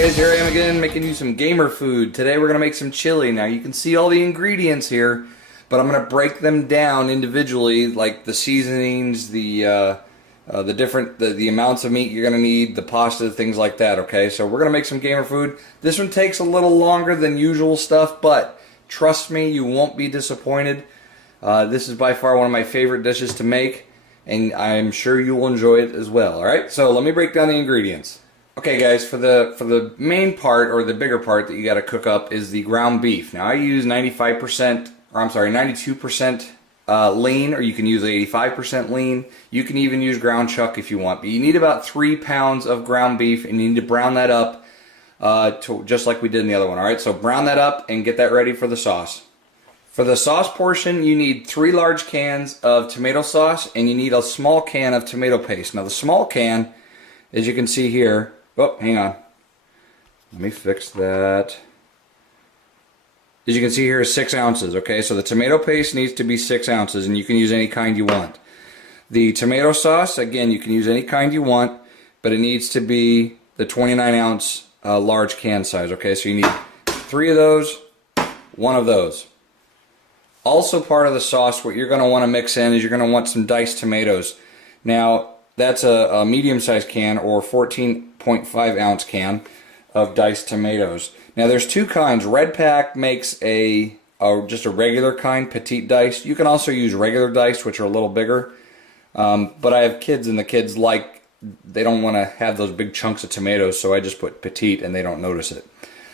guys, here I am again making you some gamer food. Today we're going to make some chili. Now you can see all the ingredients here, but I'm going to break them down individually, like the seasonings, the amounts of meat you're going to need, the pasta, things like that, okay? So we're going to make some gamer food. This one takes a little longer than usual stuff, but trust me, you won't be disappointed. This is by far one of my favorite dishes to make, and I'm sure you will enjoy it as well, alright? So let me break down the ingredients. Okay guys, for the main part, or the bigger part that you got to cook up, is the ground beef. Now I use 92% lean, or you can use 85% lean. You can even use ground chuck if you want, but you need about 3 pounds of ground beef, and you need to brown that up just like we did in the other one. Alright, so brown that up and get that ready for the sauce. For the sauce portion, you need 3 large cans of tomato sauce, and you need a small can of tomato paste. Now the small can, as you can see here, oh, hang on. Let me fix that. As you can see here, is 6 ounces, okay? So the tomato paste needs to be 6 ounces, and you can use any kind you want. The tomato sauce, again, you can use any kind you want, but it needs to be the 29-ounce large can size, okay? So you need 3 of those, 1 of those. Also part of the sauce, what you're going to want to mix in is you're going to want some diced tomatoes. Now, that's a medium-sized can, or 14.5-ounce can of diced tomatoes. Now there's 2 kinds. Red Pack makes just a regular kind, petite diced. You can also use regular diced, which are a little bigger. But I have kids, and the kids they don't want to have those big chunks of tomatoes, so I just put petite, and they don't notice it.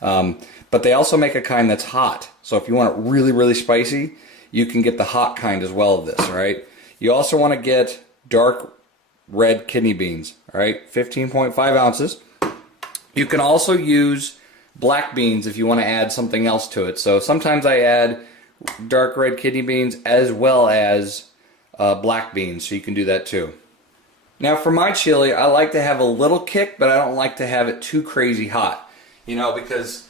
But they also make a kind that's hot. So if you want it really, really spicy, you can get the hot kind as well of this, all right? You also want to get dark red kidney beans, all right? 15.5 ounces. You can also use black beans if you want to add something else to it. So sometimes I add dark red kidney beans as well as black beans, so you can do that too. Now for my chili, I like to have a little kick, but I don't like to have it too crazy hot. You know, because,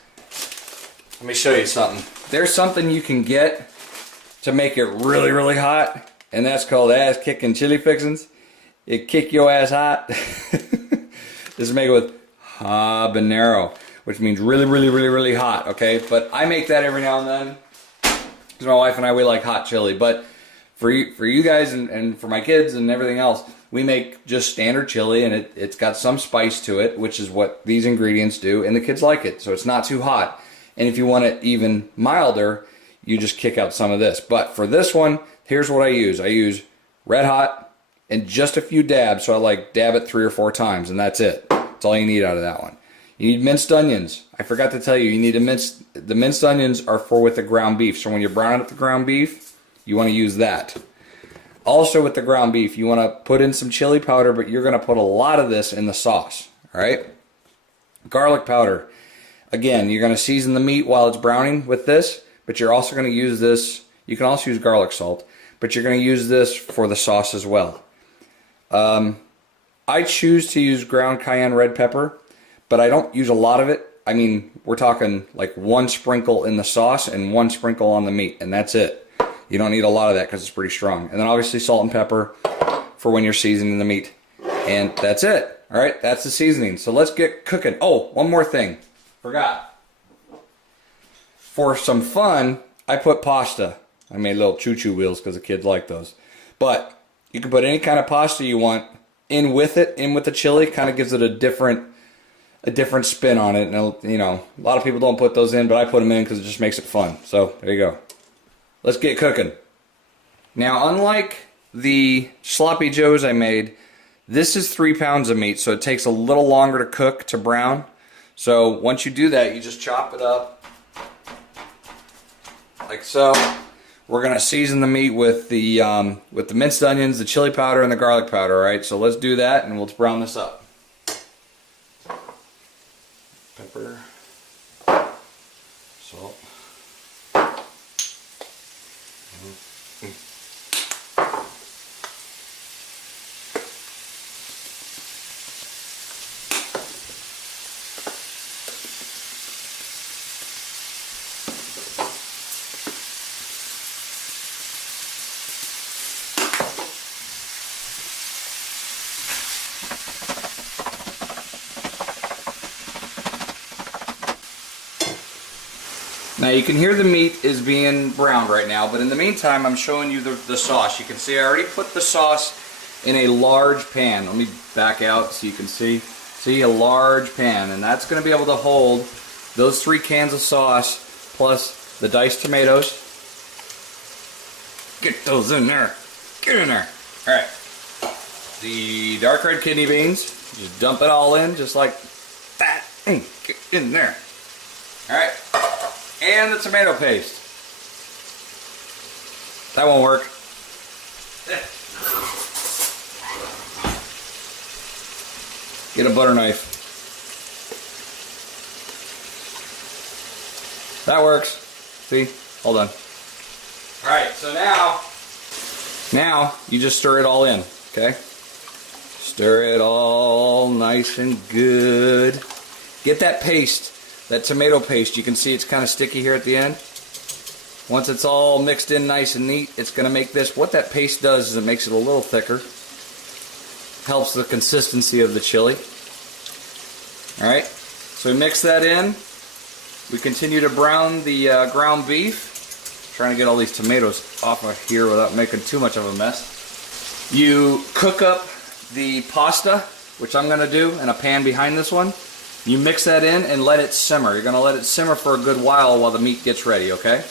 let me show you something. There's something you can get to make it really, really hot, and that's called ass kicking chili fixins. It kick your ass hot. This is made with habanero, which means really, really, really, really hot, okay? But I make that every now and then, because my wife and I, we like hot chili. But for you guys and for my kids and everything else, we make just standard chili, and it's got some spice to it, which is what these ingredients do, and the kids like it, so it's not too hot. And if you want it even milder, you just kick out some of this. But for this one, here's what I use. I use Red Hot and just a few dabs, so I dab it 3 or 4 times, and that's it. That's all you need out of that one. You need minced onions. I forgot to tell you, you need the minced onions are for with the ground beef. So when you're browning up the ground beef, you want to use that. Also with the ground beef, you want to put in some chili powder, but you're going to put a lot of this in the sauce, all right? Garlic powder. Again, you're going to season the meat while it's browning with this, but you're also going to use this. You can also use garlic salt, but you're going to use this for the sauce as well. I choose to use ground cayenne red pepper, but I don't use a lot of it. I mean, we're talking like 1 sprinkle in the sauce and 1 sprinkle on the meat, and that's it. You don't need a lot of that because it's pretty strong. And then obviously salt and pepper for when you're seasoning the meat. And that's it. All right, that's the seasoning. So let's get cooking. Oh, one more thing. Forgot. For some fun, I put pasta. I made little choo-choo wheels because the kids like those. But you can put any kind of pasta you want in with the chili. Kind of gives it a different spin on it. And you know, a lot of people don't put those in, but I put them in because it just makes it fun. So there you go. Let's get cooking. Now, unlike the sloppy joes I made, this is 3 pounds of meat, so it takes a little longer to cook, to brown. So once you do that, you just chop it up like so. We're gonna season the meat with the minced onions, the chili powder, and the garlic powder. All right, so let's do that, and we'll brown this up. Pepper, salt. Now you can hear the meat is being browned right now, but in the meantime I'm showing you the sauce. You can see I already put the sauce in a large pan. Let me back out so you can see. See, a large pan, and that's going to be able to hold those 3 cans of sauce plus the diced tomatoes. Get those in there. Get in there. Alright. The dark red kidney beans. Just dump it all in just like that. Get in there. Alright. And the tomato paste. That won't work. Get a butter knife. That works. See? Hold on. Alright, so now you just stir it all in, okay? Stir it all nice and good. Get that paste, that tomato paste. You can see it's kind of sticky here at the end. Once it's all mixed in nice and neat, it's going to make this, what that paste does is it makes it a little thicker. Helps the consistency of the chili. Alright, so we mix that in. We continue to brown the ground beef. Trying to get all these tomatoes off of here without making too much of a mess. You cook up the pasta, which I'm going to do in a pan behind this one. You mix that in and let it simmer. You're going to let it simmer for a good while the meat gets ready, okay?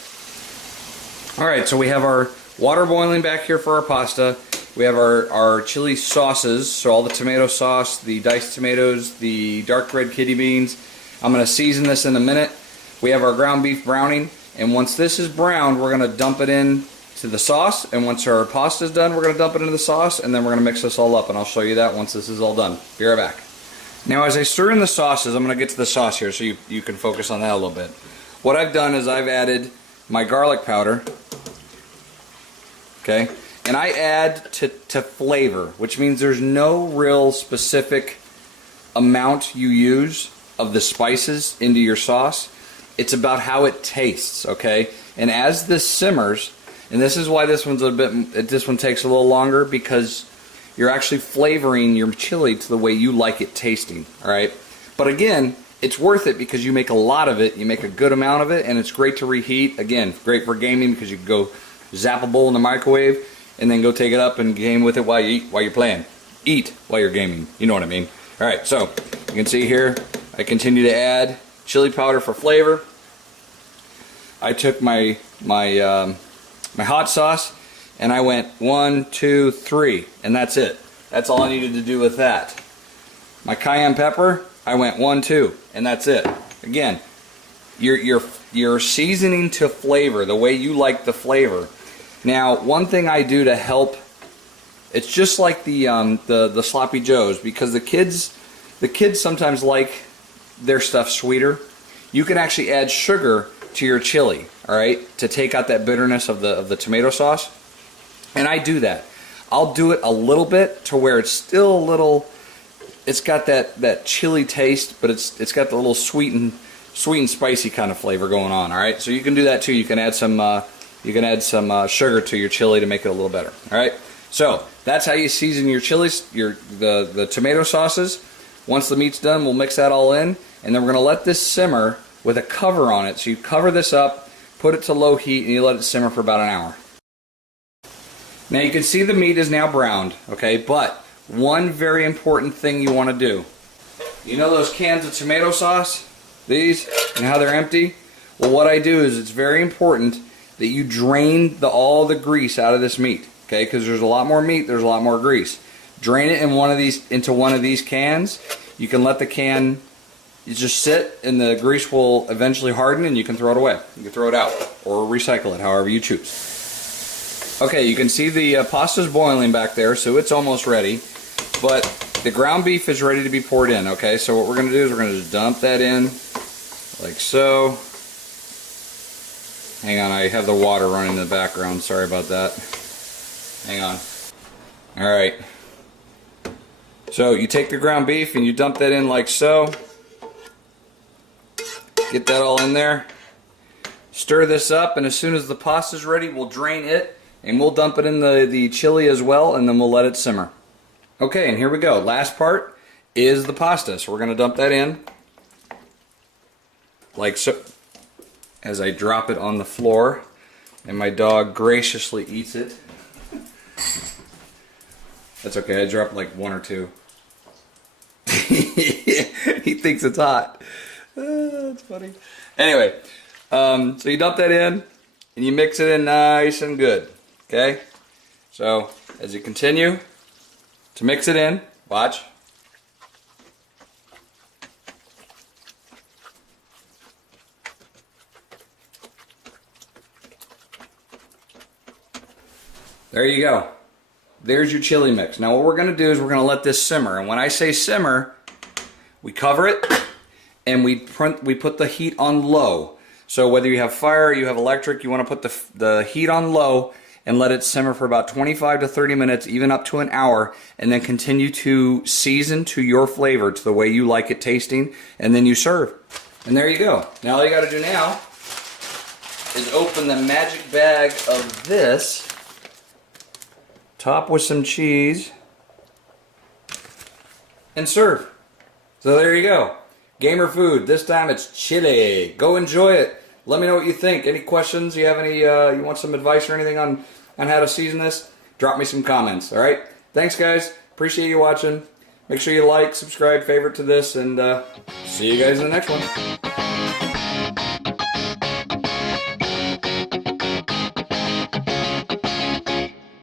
Alright, so we have our water boiling back here for our pasta. We have our chili sauces, so all the tomato sauce, the diced tomatoes, the dark red kidney beans. I'm going to season this in a minute. We have our ground beef browning, and once this is browned, we're going to dump it in to the sauce, and once our pasta is done, we're going to dump it into the sauce, and then we're going to mix this all up, and I'll show you that once this is all done. Be right back. Now as I stir in the sauces, I'm going to get to the sauce here so you can focus on that a little bit. What I've done is I've added my garlic powder, okay, and I add to flavor, which means there's no real specific amount you use of the spices into your sauce. It's about how it tastes, okay? And as this simmers, and this is why this one takes a little longer, because you're actually flavoring your chili to the way you like it tasting, all right? But again, it's worth it because you make a lot of it, you make a good amount of it, and it's great to reheat. Again, great for gaming because you can go zap a bowl in the microwave and then go take it up and game with it while you're playing. Eat while you're gaming, you know what I mean. All right, so you can see here, I continue to add chili powder for flavor. I took my hot sauce and I went 1, 2, 3, and that's it. That's all I needed to do with that. My cayenne pepper, I went 1, 2, and that's it. Again, you're seasoning to flavor the way you like the flavor. Now, one thing I do to help, it's just like the sloppy joes, because the kids sometimes like their stuff sweeter. You can actually add sugar to your chili, all right, to take out that bitterness of the tomato sauce. And I do that. I'll do it a little bit to where it's still a little, it's got that chili taste, but it's got the little sweet and spicy kind of flavor going on, all right? So you can do that too. You can add some sugar to your chili to make it a little better, all right? So that's how you season your chilies, the tomato sauces. Once the meat's done, we'll mix that all in, and then we're going to let this simmer with a cover on it. So you cover this up, put it to low heat, and you let it simmer for about an hour. Now you can see the meat is now browned, okay? But one very important thing you want to do. You know those cans of tomato sauce? These? And how they're empty? Well, what I do is it's very important that you drain all the grease out of this meat, okay? Because there's a lot more meat, there's a lot more grease. Drain it into one of these cans. You can let the can just sit, and the grease will eventually harden, and you can throw it away. You can throw it out or recycle it, however you choose. Okay, you can see the pasta's boiling back there, so it's almost ready. But the ground beef is ready to be poured in, okay? So what we're going to do is we're going to just dump that in like so. Hang on, I have the water running in the background. Sorry about that. Hang on. Alright. So you take the ground beef and you dump that in like so. Get that all in there. Stir this up, and as soon as the pasta's ready, we'll drain it and we'll dump it in the chili as well, and then we'll let it simmer. Okay, and here we go. Last part is the pasta. So we're going to dump that in like so. as I drop it on the floor, and my dog graciously eats it. That's okay, I dropped like one or two. He thinks it's hot. That's funny. Anyway, so you dump that in, and you mix it in nice and good, okay? So, as you continue to mix it in, watch. There you go. There's your chili mix. Now what we're going to do is we're going to let this simmer. And when I say simmer, we cover it and we put the heat on low. So whether you have fire or you have electric, you want to put the heat on low and let it simmer for about 25 to 30 minutes, even up to an hour, and then continue to season to your flavor, to the way you like it tasting, and then you serve. And there you go. Now all you got to do now is open the magic bag of this, top with some cheese, and serve. So there you go. Gamer food. This time it's chili. Go enjoy it. Let me know what you think. Any questions? You have any? You want some advice or anything on how to season this? Drop me some comments. All right. Thanks, guys. Appreciate you watching. Make sure you like, subscribe, favorite to this, and see you guys in the next one.